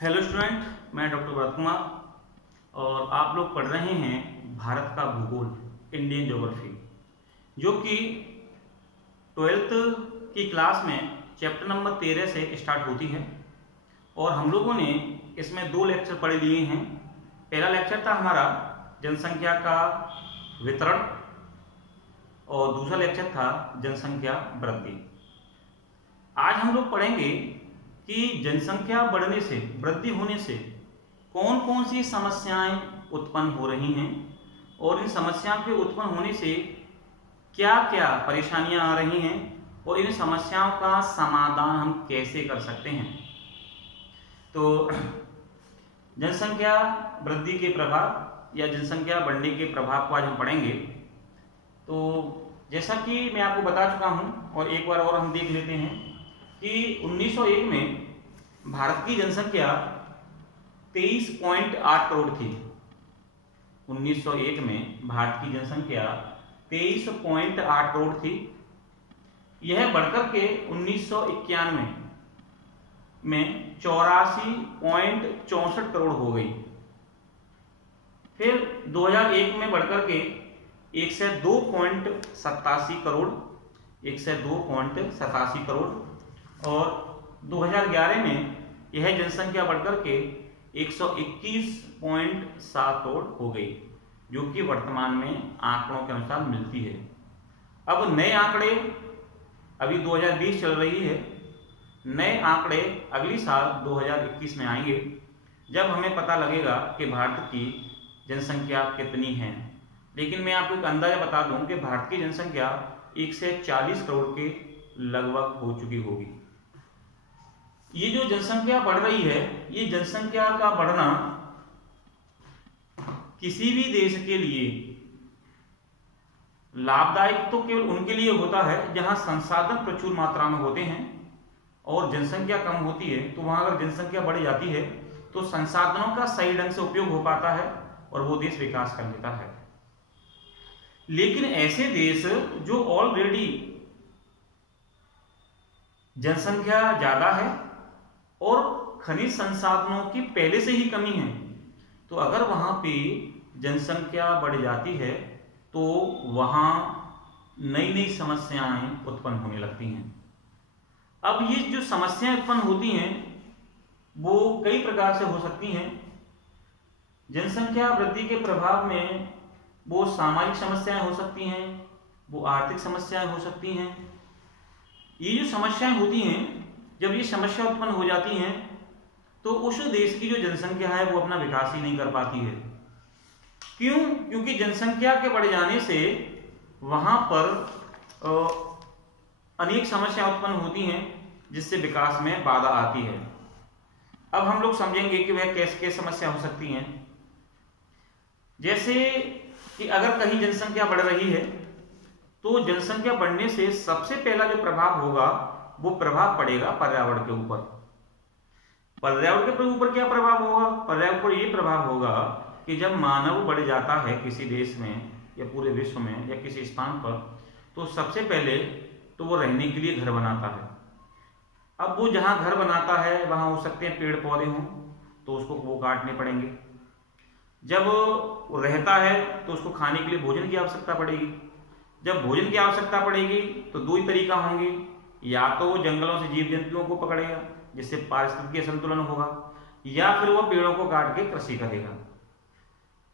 Hello student, मैं doctor Bharat Kumar और आप लोग पढ़ रहे हैं भारत का भूगोल, इंडियन ज्योग्राफी, जो कि 12th की क्लास में चैप्टर नंबर 13 से स्टार्ट होती है। और हम लोगों ने इसमें 2 लेक्चर पढ़ लिए हैं। पहला लेक्चर था हमारा जनसंख्या का वितरण और दूसरा लेक्चर था जनसंख्या वृद्धि। आज हम लोग पढ़ेंगे कि जनसंख्या बढ़ने से, वृद्धि होने से कौन कौन सी समस्याएं उत्पन्न हो रही हैं और इन समस्याओं के उत्पन्न होने से क्या क्या परेशानियां आ रही हैं और इन समस्याओं का समाधान हम कैसे कर सकते हैं। तो जनसंख्या वृद्धि के प्रभाव या जनसंख्या बढ़ने के प्रभाव को आज हम पढ़ेंगे। तो जैसा कि मैं आपको बता चुका हूं और एक बार और हम देख लेते हैं कि 1901 में भारत की जनसंख्या 23.8 करोड़ थी। 1901 में भारत की जनसंख्या 23.8 करोड़ थी। यह बढ़कर के 1991 में 84.64 करोड़ हो गई। फिर 2001 में बढ़कर के 102.87 करोड़ और 2011 में यह जनसंख्या बढ़कर के 121.7 करोड़ हो गई, जो कि वर्तमान में आंकड़ों के अनुसार मिलती है। अब नए आंकड़े, अभी 2020 चल रही है, नए आंकड़े अगली साल 2021 में आएंगे, जब हमें पता लगेगा कि भारत की जनसंख्या कितनी है। लेकिन मैं आपको एक अंदाजा बता दूं कि भारत की जनसंख्या 140 करोड़ के लगभग हो चुकी होगी। ये जो जनसंख्या बढ़ रही है, ये जनसंख्या का बढ़ना किसी भी देश के लिए लाभदायक तो केवल उनके लिए होता है जहां संसाधन प्रचुर मात्रा में होते हैं और जनसंख्या कम होती है। तो वहां अगर जनसंख्या बढ़ जाती है तो संसाधनों का सही ढंग से उपयोग हो पाता है और वो देश विकास कर लेता है। लेकिन ऐसे देश जो ऑलरेडी जनसंख्या ज्यादा है और खनिज संसाधनों की पहले से ही कमी है, तो अगर वहां पे जनसंख्या बढ़ जाती है तो वहां नई नई समस्याएं उत्पन्न होने लगती हैं। अब ये जो समस्याएं उत्पन्न होती हैं वो कई प्रकार से हो सकती हैं। जनसंख्या वृद्धि के प्रभाव में वो सामाजिक समस्याएं हो सकती हैं, वो आर्थिक समस्याएं हो सकती हैं। ये जो समस्याएं होती हैं, जब ये समस्या उत्पन्न हो जाती हैं तो उस देश की जो जनसंख्या है वो अपना विकास ही नहीं कर पाती है। क्यों? क्योंकि जनसंख्या के बढ़ जाने से वहां पर अनेक समस्याएं उत्पन्न होती हैं जिससे विकास में बाधा आती है। अब हम लोग समझेंगे कि वह कैसे समस्या हो सकती हैं। जैसे कि अगर कहीं जनसंख्या बढ़ रही है तो जनसंख्या बढ़ने से सबसे पहला जो प्रभाव होगा वो प्रभाव पड़ेगा पर्यावरण के ऊपर। पर्यावरण के ऊपर क्या प्रभाव होगा? पर्यावरण पर यह प्रभाव होगा कि जब मानव बढ़ जाता है किसी देश में या पूरे विश्व में या किसी स्थान पर, तो सबसे पहले तो वो रहने के लिए घर बनाता है। अब वो जहां घर बनाता है वहां हो सकते हैं पेड़ पौधे हों, तो उसको वो काटने पड़ेंगे। जब वो रहता है तो उसको खाने के लिए भोजन की आवश्यकता पड़ेगी। जब भोजन की आवश्यकता पड़ेगी तो 2 ही तरीका होंगे, या तो वो जंगलों से जीव जंतुओं को पकड़ेगा जिससे पारिस्थितिक संतुलन होगा, या फिर वो पेड़ों को काट के कृषि करेगा।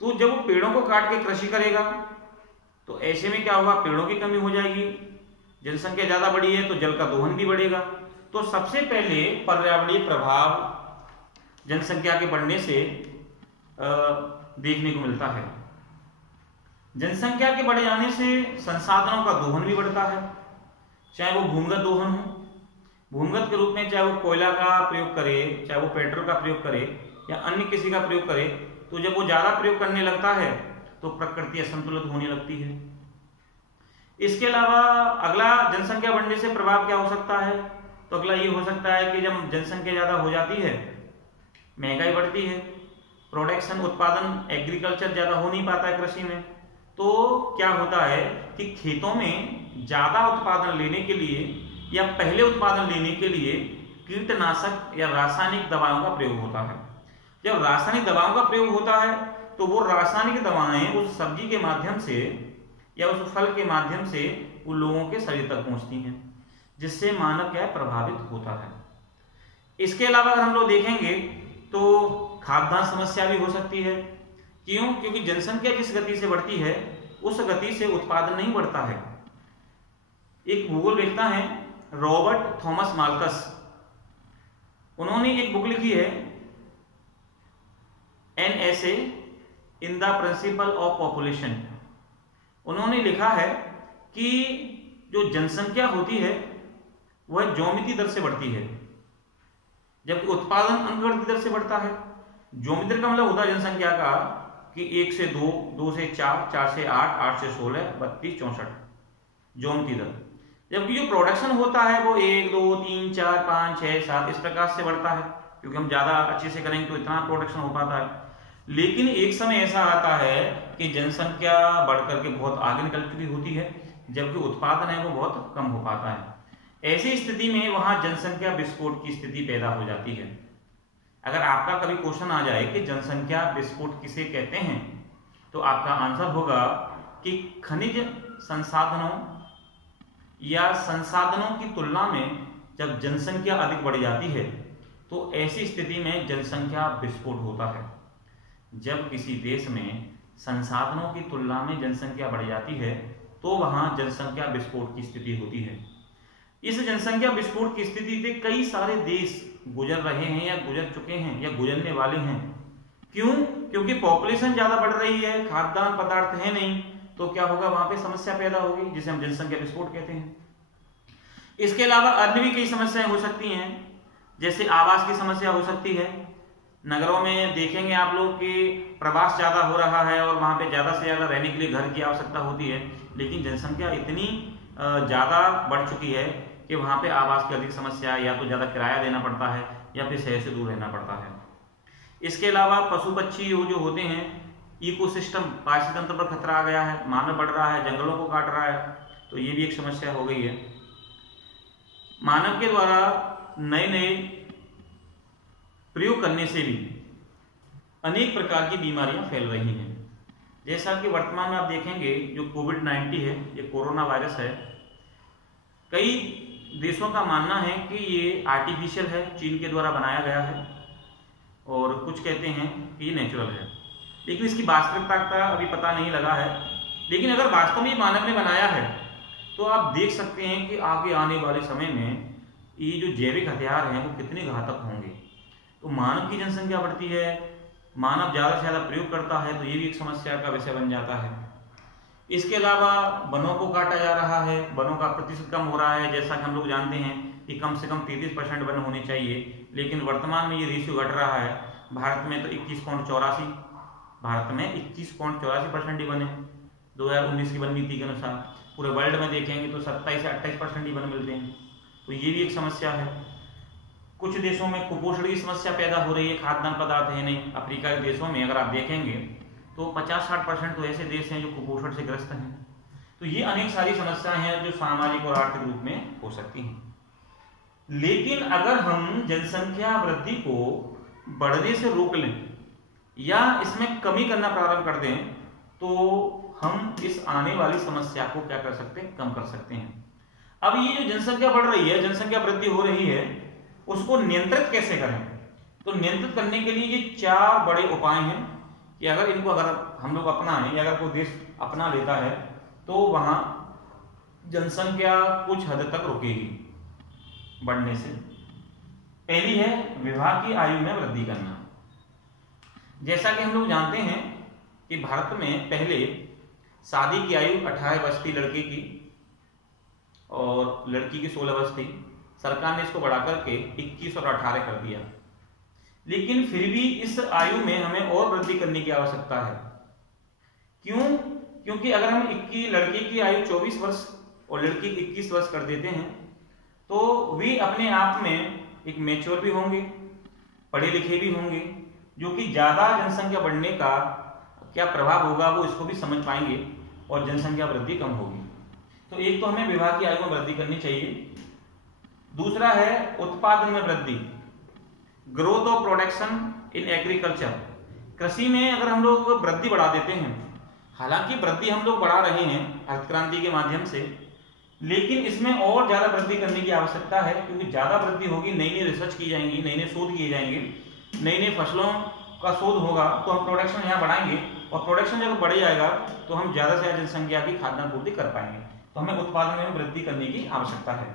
तो जब वो पेड़ों को काट के कृषि करेगा तो ऐसे में क्या होगा? पेड़ों की कमी हो जाएगी। जनसंख्या ज्यादा बढ़ी है तो जल का दोहन भी बढ़ेगा। तो सबसे पहले पर्यावरणीय प्रभाव जनसंख्या के बढ़ने से देखने को मिलता है। जनसंख्या के बढ़ जाने से संसाधनों का दोहन भी बढ़ता है, चाहे वो भूमिगत दोहन हो, भूमिगत के रूप में चाहे वो कोयला का प्रयोग करे, चाहे वो पेट्रोल का प्रयोग करे या अन्य किसी का प्रयोग करे। तो जब वो ज्यादा प्रयोग करने लगता है तो प्रकृति असंतुलित होने लगती है। इसके अलावा अगला जनसंख्या बढ़ने से प्रभाव क्या हो सकता है? तो अगला ये हो सकता है कि जब जनसंख्या ज्यादा हो जाती है, महंगाई बढ़ती है, प्रोडक्शन उत्पादन एग्रीकल्चर ज्यादा हो नहीं पाता है कृषि में, तो क्या होता है कि खेतों में ज्यादा उत्पादन लेने के लिए या पहले उत्पादन लेने के लिए कीटनाशक या रासायनिक दवाओं का प्रयोग होता है। जब रासायनिक दवाओं का प्रयोग होता है तो वो रासायनिक दवाएं उस सब्जी के माध्यम से या उस फल के माध्यम से उन लोगों के शरीर तक पहुंचती हैं, जिससे मानव क्या प्रभावित होता है। इसके अलावा अगर हम लोग देखेंगे तो खाद्यान्न समस्या भी हो सकती है। क्यों? क्योंकि जनसंख्या जिस गति से बढ़ती है उस गति से उत्पादन नहीं बढ़ता है। एक भूगोलवेत्ता हैं रॉबर्ट थॉमस माल्थस, उन्होंने एक बुक लिखी है an essay in the principle of population. उन्होंने लिखा है कि जो जनसंख्या होती है वह ज्योमितीय दर से बढ़ती है, जबकि उत्पादन अंकगणित दर से बढ़ता है। ज्योमितीय का मतलब होता है जनसंख्या का कि 1 से 2, 2 से 4, 4 से 8, 8 से 16, 32, 64 ज्योमितीय दर। जबकि जो प्रोडक्शन होता है वो 1, 2, 3, 4, 5, 6, 7 इस प्रकार से बढ़ता है, क्योंकि हम ज्यादा अच्छे से करेंगे तो इतना प्रोडक्शन हो पाता है। लेकिन एक समय ऐसा आता है कि जनसंख्या बढ़कर के बहुत आगे निकल चुकी होती है, जबकि उत्पादन है वो बहुत कम हो पाता है। ऐसी स्थिति में वहां जनसंख्या विस्फोट की स्थिति पैदा हो जाती है। अगर आपका कभी क्वेश्चन आ जाए कि जनसंख्या विस्फोट किसे कहते हैं, तो आपका आंसर होगा कि खनिज संसाधनों या संसाधनों की तुलना में जब जनसंख्या अधिक बढ़ जाती है तो ऐसी स्थिति में जनसंख्या विस्फोट होता है। जब किसी देश में संसाधनों की तुलना में जनसंख्या बढ़ जाती है तो वहां जनसंख्या विस्फोट की स्थिति होती है। इस जनसंख्या विस्फोट की स्थिति से कई सारे देश गुजर रहे हैं या गुजर चुके हैं या गुजरने वाले हैं। क्यों? क्योंकि पॉपुलेशन ज्यादा बढ़ रही है, खाद्यान्न पदार्थ है नहीं, तो क्या होगा, वहां पे समस्या पैदा होगी, जिसे हम जनसंख्या विस्फोट कहते हैं। इसके अलावा अन्य भी कई समस्याएं हो सकती हैं, जैसे आवास की समस्या हो सकती है। नगरों में देखेंगे आप लोग कि प्रवास ज्यादा हो रहा है और वहां पे ज्यादा से ज्यादा रहने के लिए घर की आवश्यकता होती है, लेकिन जनसंख्या इतनी ज्यादा बढ़ चुकी है कि वहां पे आवास की अधिक समस्या है, या तो ज्यादा किराया देना पड़ता है या फिर शहर से दूर रहना पड़ता है। इसके अलावा पशु पक्षी जो होते हैं, इकोसिस्टम पारिस्थितिक तंत्र पर खतरा आ गया है, मानव बढ़ रहा है, जंगलों को काट रहा है, तो ये भी एक समस्या हो गई है। मानव के द्वारा नए नए प्रयोग करने से भी अनेक प्रकार की बीमारियां फैल रही हैं। जैसा कि वर्तमान में आप देखेंगे जो कोविड-19 है, ये कोरोना वायरस है, कई देशों का मानना है कि ये आर्टिफिशियल है, चीन के द्वारा बनाया गया है, और कुछ कहते हैं कि ये नेचुरल है, लेकिन इसकी वास्तविकता का अभी पता नहीं लगा है। लेकिन अगर वास्तव में मानव ने बनाया है तो आप देख सकते हैं कि आगे आने वाले समय में ये जो जैविक हथियार हैं वो कितने घातक होंगे। तो मानव की जनसंख्या बढ़ती है, मानव ज्यादा से ज्यादा प्रयोग करता है, तो ये भी एक समस्या का विषय बन जाता है। इसके अलावा वनों को काटा जा रहा है, वनों का प्रतिशत कम हो रहा है। जैसा कि हम लोग जानते हैं कि कम से कम 33% वन होने चाहिए, लेकिन वर्तमान में ये रेशियो घट रहा है। भारत में तो 21.84, भारत में 21.84% ही वन है 2019 की वन नीति के अनुसार। पूरे वर्ल्ड में देखेंगे तो 27 से 28% ही वन मिलते हैं, तो ये भी एक समस्या है। कुछ देशों में कुपोषण की समस्या पैदा हो रही है, खाद्यान्न पदार्थ है नहीं। अफ्रीका के देशों में अगर आप देखेंगे तो 50-60% तो ऐसे देश हैं जो कुपोषण से ग्रस्त हैं। तो ये अनेक सारी समस्याएं हैं जो सामाजिक और आर्थिक रूप में हो सकती हैं। लेकिन अगर हम जनसंख्या वृद्धि को बढ़ने से रोक लें या इसमें कमी करना प्रारंभ कर दें तो हम इस आने वाली समस्या को क्या कर सकते हैं, कम कर सकते हैं। अब ये जो जनसंख्या बढ़ रही है, जनसंख्या वृद्धि हो रही है, उसको नियंत्रित कैसे करें? तो नियंत्रित करने के लिए ये 4 बड़े उपाय हैं कि अगर हम लोग अपनाएं या अगर कोई देश अपना लेता है तो वहां जनसंख्या कुछ हद तक रुकेगी बढ़ने से। पहली है विवाह की आयु में वृद्धि करना। जैसा कि हम लोग जानते हैं कि भारत में पहले शादी की आयु 18 वर्ष थी लड़के की और लड़की की 16 वर्ष थी। सरकार ने इसको बढ़ाकर के 21 और 18 कर दिया, लेकिन फिर भी इस आयु में हमें और वृद्धि करने की आवश्यकता है। क्यों? क्योंकि अगर हम लड़के की आयु 24 वर्ष और लड़की की 21 वर्ष कर देते हैं तो वे अपने आप में एक मैच्योर भी होंगे, पढ़े लिखे भी होंगे, जो कि ज्यादा जनसंख्या बढ़ने का क्या प्रभाव होगा वो इसको भी समझ पाएंगे और जनसंख्या वृद्धि कम होगी। तो एक तो हमें विवाह की आयु में वृद्धि करनी चाहिए। दूसरा है उत्पादन में वृद्धि, growth of production in agriculture. कृषि में अगर हम लोग वृद्धि बढ़ा देते हैं, हालांकि वृद्धि हम लोग बढ़ा रहे हैं हरित क्रांति के माध्यम से, लेकिन इसमें और ज्यादा वृद्धि करने की आवश्यकता है, क्योंकि ज्यादा वृद्धि होगी, नई नई रिसर्च की जाएंगी, नए नए शोध किए जाएंगे, नई नई फसलों का शोध होगा, तो हम प्रोडक्शन यहाँ बढ़ाएंगे, और प्रोडक्शन जब बढ़ जाएगा तो हम ज्यादा से ज्यादा जनसंख्या की खाद्यान्न पूर्ति कर पाएंगे। तो हमें उत्पादन में वृद्धि करने की आवश्यकता है।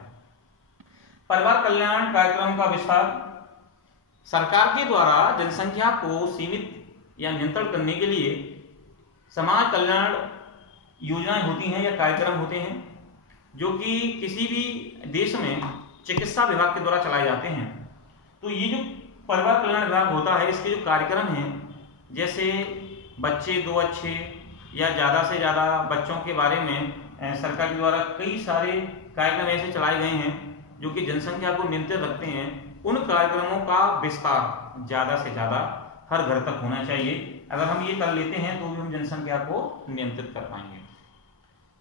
परिवार कल्याण कार्यक्रम का विस्तार, सरकार के द्वारा जनसंख्या को सीमित या नियंत्रण करने के लिए समाज कल्याण योजनाएं होती हैं या कार्यक्रम होते हैं, जो कि किसी भी देश में चिकित्सा विभाग के द्वारा चलाए जाते हैं। तो ये जो परिवार कल्याण विभाग होता है, इसके जो कार्यक्रम हैं, जैसे बच्चे दो अच्छे या ज़्यादा से ज़्यादा बच्चों के बारे में सरकार के द्वारा कई सारे कार्यक्रम ऐसे चलाए गए हैं जो कि जनसंख्या को नियंत्रित रखते हैं। उन कार्यक्रमों का विस्तार ज़्यादा से ज़्यादा हर घर तक होना चाहिए। अगर हम ये कर लेते हैं तो भी हम जनसंख्या को नियंत्रित कर पाएंगे।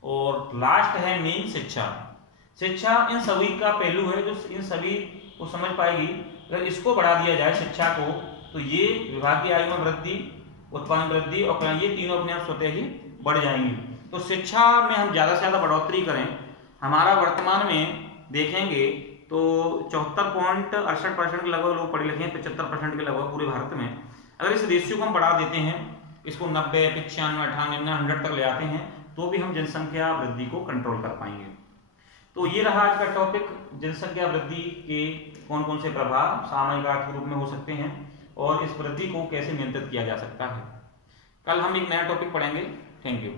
और लास्ट है मेन शिक्षा। शिक्षा इन सभी का पहलू है जो इन सभी को समझ पाएगी। अगर इसको बढ़ा दिया जाए शिक्षा को, तो ये विभागीय आयु में वृद्धि, उत्पादन वृद्धि और ये तीनों अपने आप स्वतः ही बढ़ जाएंगी। तो शिक्षा में हम ज़्यादा से ज़्यादा बढ़ोतरी करें। हमारा वर्तमान में देखेंगे तो 74.68% के लगभग लोग पढ़े लिखे हैं, 75% के लगभग पूरे भारत में। अगर इस रेशियो को हम बढ़ा देते हैं, इसको 90, 95, 98, 100 तक ले आते हैं, तो भी हम जनसंख्या वृद्धि को कंट्रोल कर पाएंगे। तो ये रहा आज का टॉपिक, जनसंख्या वृद्धि के कौन कौन से प्रभाव सामाजिक आर्थिक रूप में हो सकते हैं और इस वृद्धि को कैसे नियंत्रित किया जा सकता है। कल हम एक नया टॉपिक पढ़ेंगे। Thank you.